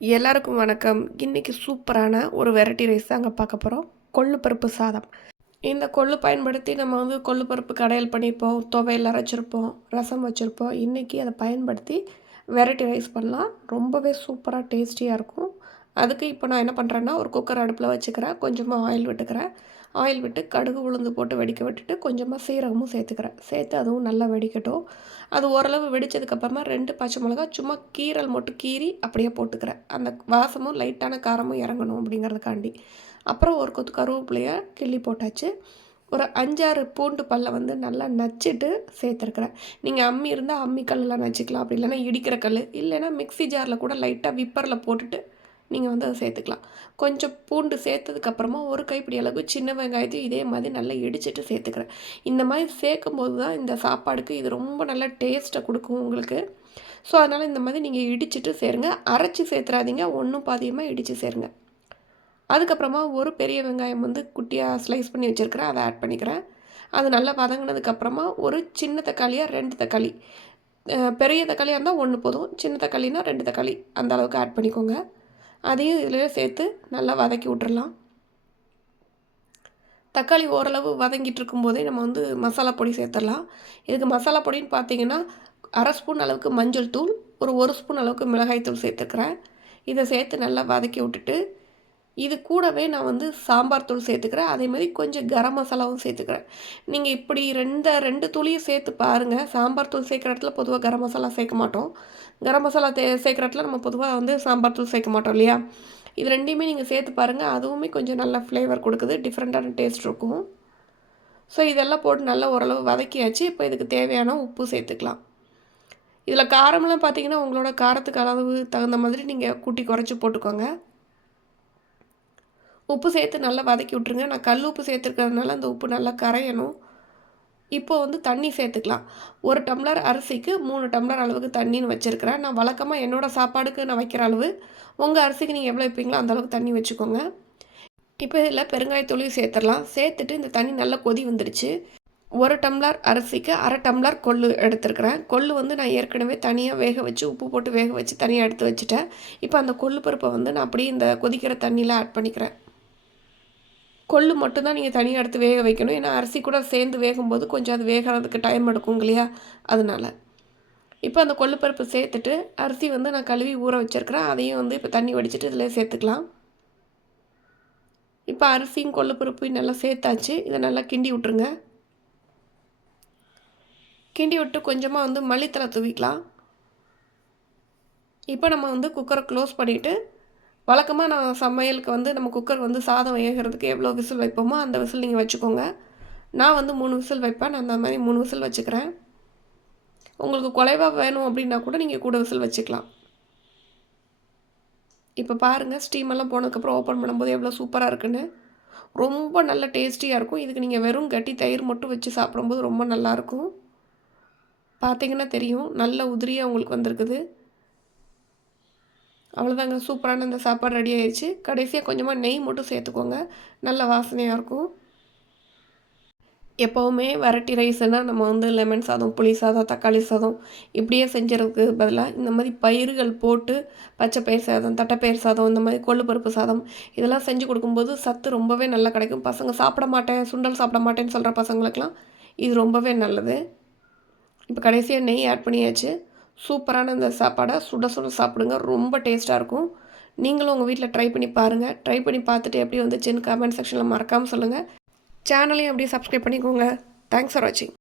எல்லாருக்கும் வணக்கம். இன்றைக்கி சூப்பரான ஒரு வெரைட்டி ரைஸ் தாங்க பார்க்க போகிறோம் கொள்ளு பருப்பு சாதம். இந்த கொள்ளு பயன்படுத்தி நம்ம வந்து கொள்ளு பருப்பு கடையல் பண்ணியிருப்போம் துவையில் அரைச்சிருப்போம் ரசம் வச்சுருப்போம். இன்றைக்கி அதை பயன்படுத்தி வெரைட்டி ரைஸ் பண்ணலாம். ரொம்பவே சூப்பராக டேஸ்டியாக இருக்கும். அதுக்கு இப்போ நான் என்ன பண்ணுறேன்னா ஒரு குக்கர் அடுப்பில் வச்சுக்கிறேன். கொஞ்சமாக ஆயில் விட்டுக்கிறேன். ஆயில் விட்டு கடுகு உளுந்து போட்டு வெடிக்க விட்டுட்டு கொஞ்சமாக சீரகமும் சேர்த்துக்கிறேன். சேர்த்து அதுவும் நல்லா வெடிக்கட்டும். அது ஓரளவு வெடித்ததுக்கப்புறமா ரெண்டு பச்சை மிளகா சும்மா கீரல் மட்டும் கீறி அப்படியே போட்டுக்கிறேன். அந்த வாசமும் லைட்டான காரமும் இறங்கணும் அப்படிங்கிறதுக்காண்டி. அப்புறம் ஒரு கொத்து கருவேப்பிலையை கிள்ளி போட்டாச்சு. ஒரு அஞ்சாறு பூண்டு பல்லை வந்து நல்லா நச்சுட்டு சேர்த்துருக்குறேன். நீங்கள் அம்மி இருந்தால் அம்மி கல்லில் நச்சுக்கலாம். அப்படி இல்லைன்னா இடிக்கிற கல் இல்லைன்னா மிக்சி ஜாரில் கூட லைட்டாக விப்பரில் போட்டுட்டு நீங்கள் வந்து அதை சேர்த்துக்கலாம். கொஞ்சம் பூண்டு சேர்த்ததுக்கப்புறமா ஒரு கைப்பிடி அளவு சின்ன வெங்காயத்தையும் இதே மாதிரி நல்லா இடிச்சிட்டு சேர்த்துக்கிறேன். இந்த மாதிரி சேர்க்கும் போது தான் இந்த சாப்பாடுக்கு இது ரொம்ப நல்ல டேஸ்ட்டை கொடுக்கும் உங்களுக்கு. ஸோ அதனால் இந்த மாதிரி நீங்கள் இடிச்சிட்டு சேருங்க. அரைச்சி சேர்த்துறாதீங்க. ஒன்றும் பாதியமாக இடித்து சேருங்க. அதுக்கப்புறமா ஒரு பெரிய வெங்காயம் வந்து குட்டியாக ஸ்லைஸ் பண்ணி வச்சுருக்கிறேன். அதை ஆட் பண்ணிக்கிறேன். அது நல்லா வதங்கினதுக்கப்புறமா ஒரு சின்ன தக்காளியாக ரெண்டு தக்காளி. பெரிய தக்காளியாக இருந்தால் ஒன்று போதும். சின்ன தக்காளினா ரெண்டு தக்காளி. அந்த அளவுக்கு ஆட் பண்ணிக்கோங்க. அதையும் இதில் சேர்த்து நல்லா வதக்கி விட்டுறலாம். தக்காளி ஓரளவு வதங்கிட்டு இருக்கும்போதே நம்ம வந்து மசாலா பொடி சேர்த்துடலாம். இதுக்கு மசாலா பொடின்னு பார்த்தீங்கன்னா அரை ஸ்பூன் அளவுக்கு மஞ்சள் தூள் ஒரு ஒரு ஸ்பூன் அளவுக்கு மிளகாய் தூள் சேர்த்துக்கிறேன். இதை சேர்த்து நல்லா வதக்கி விட்டுட்டு இது கூடவே நான் வந்து சாம்பார் தூள் சேர்த்துக்கிறேன். அதே மாதிரி கொஞ்சம் கரம் மசாலாவும் சேர்த்துக்கிறேன். நீங்கள் இப்படி ரெண்டு ரெண்டு தூளையும் சேர்த்து பாருங்கள் சாம்பார் தூள் சேர்க்குற இடத்துல பொதுவாக கரம் மசாலா சேர்க்க மாட்டோம். கரம் மசாலா தே சேர்க்குற இடத்துல நம்ம பொதுவாக வந்து சாம்பார் தூள் சேர்க்க மாட்டோம் இல்லையா? இது ரெண்டையுமே நீங்கள் சேர்த்து பாருங்கள் அதுவுமே கொஞ்சம் நல்ல ஃப்ளேவர் கொடுக்குது. டிஃப்ரெண்ட்டான டேஸ்ட் இருக்கும். ஸோ இதெல்லாம் போட்டு நல்லா ஓரளவு வதக்கியாச்சு. இப்போ இதுக்கு தேவையான உப்பு சேர்த்துக்கலாம். இதில் காரமெல்லாம் பார்த்தீங்கன்னா உங்களோட காரத்துக்கு அளவு தகுந்த மாதிரி நீங்கள் கூட்டி குறைச்சி போட்டுக்கோங்க. உப்பு சேர்த்து நல்லா வதக்கி விட்ருங்க நான் கல் உப்பு சேர்த்துருக்கிறதுனால அந்த உப்பு நல்லா கரையணும். இப்போ வந்து தண்ணி சேர்த்துக்கலாம். ஒரு டம்ளர் அரிசிக்கு மூணு டம்ளர் அளவுக்கு தண்ணின்னு வச்சுருக்கிறேன். நான் வழக்கமாக என்னோடய சாப்பாடுக்கு நான் வைக்கிற அளவு உங்கள் அரிசிக்கு நீங்கள் எவ்வளோ வைப்பீங்களோ அந்தளவுக்கு தண்ணி வச்சுக்கோங்க. இப்போ இதில் பெருங்காயத்தூளையும் சேர்த்துடலாம். சேர்த்துட்டு இந்த தண்ணி நல்லா கொதி வந்துடுச்சு. ஒரு டம்ளர் அரிசிக்கு அரை டம்ளர் கொள்ளு எடுத்துருக்கிறேன். கொள்ளு வந்து நான் ஏற்கனவே தனியாக வேக வச்சு உப்பு போட்டு வேக வச்சு தனியாக எடுத்து வச்சுட்டேன். இப்போ அந்த கொள்ளு பருப்பை வந்து நான் அப்படியே இந்த கொதிக்கிற தண்ணியில் ஆட் பண்ணிக்கிறேன். கொள்ளு மட்டும்தான் நீங்கள் தனியாக எடுத்து வேக வைக்கணும். ஏன்னா அரிசி கூட சேர்ந்து வேகும்போது கொஞ்சம் அது வேகிறதுக்கு டைம் எடுக்கும் இல்லையா? அதனால். இப்போ அந்த கொள்ளு பருப்பு சேர்த்துட்டு அரிசி வந்து நான் கழுவி ஊற வச்சுருக்கிறேன். அதையும் வந்து இப்போ தண்ணி வடிச்சிட்டு இதில் சேர்த்துக்கலாம். இப்போ அரிசியும் கொள்ளு பருப்பையும் நல்லா சேர்த்தாச்சு. இதை நல்லா கிண்டி விட்ருங்க கிண்டி விட்டு கொஞ்சமாக வந்து மல்லித்தலை தூவிக்கலாம். இப்போ நம்ம வந்து குக்கரை க்ளோஸ் பண்ணிவிட்டு வழக்கமாக நான் சமையலுக்கு வந்து நம்ம குக்கர் வந்து சாதம் வேகிறதுக்கு எவ்வளோ விசில் வைப்போமோ அந்த விசில் நீங்கள் வச்சுக்கோங்க. நான் வந்து மூணு விசில் வைப்பேன். நான் அந்த மாதிரி மூணு விசில் வச்சுக்கிறேன். உங்களுக்கு குலைவாக வேணும் அப்படின்னா கூட நீங்கள் கூட விசில் வச்சுக்கலாம். இப்போ பாருங்கள் ஸ்டீமெல்லாம் போனதுக்கப்புறம் ஓப்பன் பண்ணும்போது எவ்வளோ சூப்பராக இருக்குன்னு. ரொம்ப நல்ல டேஸ்டியாக இருக்கும். இதுக்கு நீங்கள் வெறும் கட்டி தயிர் மட்டும் வச்சு சாப்பிடும்போது ரொம்ப நல்லாயிருக்கும் பார்த்தீங்கன்னா தெரியும் நல்ல உதிரியாக உங்களுக்கு வந்திருக்குது. அவ்வளோதாங்க சூப்பரான இந்த சாப்பாடு ரெடி ஆயிடுச்சு கடைசியாக கொஞ்சமாக நெய் மட்டும் சேர்த்துக்கோங்க. நல்ல வாசனையாக இருக்கும். எப்போவுமே வெரைட்டி ரைஸ்னால் நம்ம வந்து லெமன் சாதம் புளி சாதம் தக்காளி சாதம் இப்படியே செஞ்சுறதுக்கு பதிலாக இந்த மாதிரி பயிர்கள் போட்டு பச்சை பயிர் சாதம் தட்டைப்பயிர் சாதம் இந்த மாதிரி கொள்ளுப்பருப்பு சாதம் இதெல்லாம் செஞ்சு கொடுக்கும்போது சத்து ரொம்பவே நல்லா கிடைக்கும். பசங்க சாப்பிட மாட்டேன் சுண்டல் சாப்பிட மாட்டேன்னு சொல்கிற பசங்களுக்கெலாம் இது ரொம்பவே நல்லது. இப்போ கடைசியாக நெய் ஆட் பண்ணியாச்சு. சூப்பரான இந்த சாப்பாடை சுட சுட சாப்பிடுங்க. ரொம்ப டேஸ்ட்டாக இருக்கும். நீங்களும் உங்கள் வீட்டில் ட்ரை பண்ணி பாருங்கள் ட்ரை பண்ணி பார்த்துட்டு எப்படி வந்துச்சுன்னு கமெண்ட் செக்ஷனில் மறக்காமல் சொல்லுங்கள் சேனலையும் அப்படியே சப்ஸ்கிரைப் பண்ணிக்கோங்க. தேங்க்ஸ் ஃபார் வாட்சிங்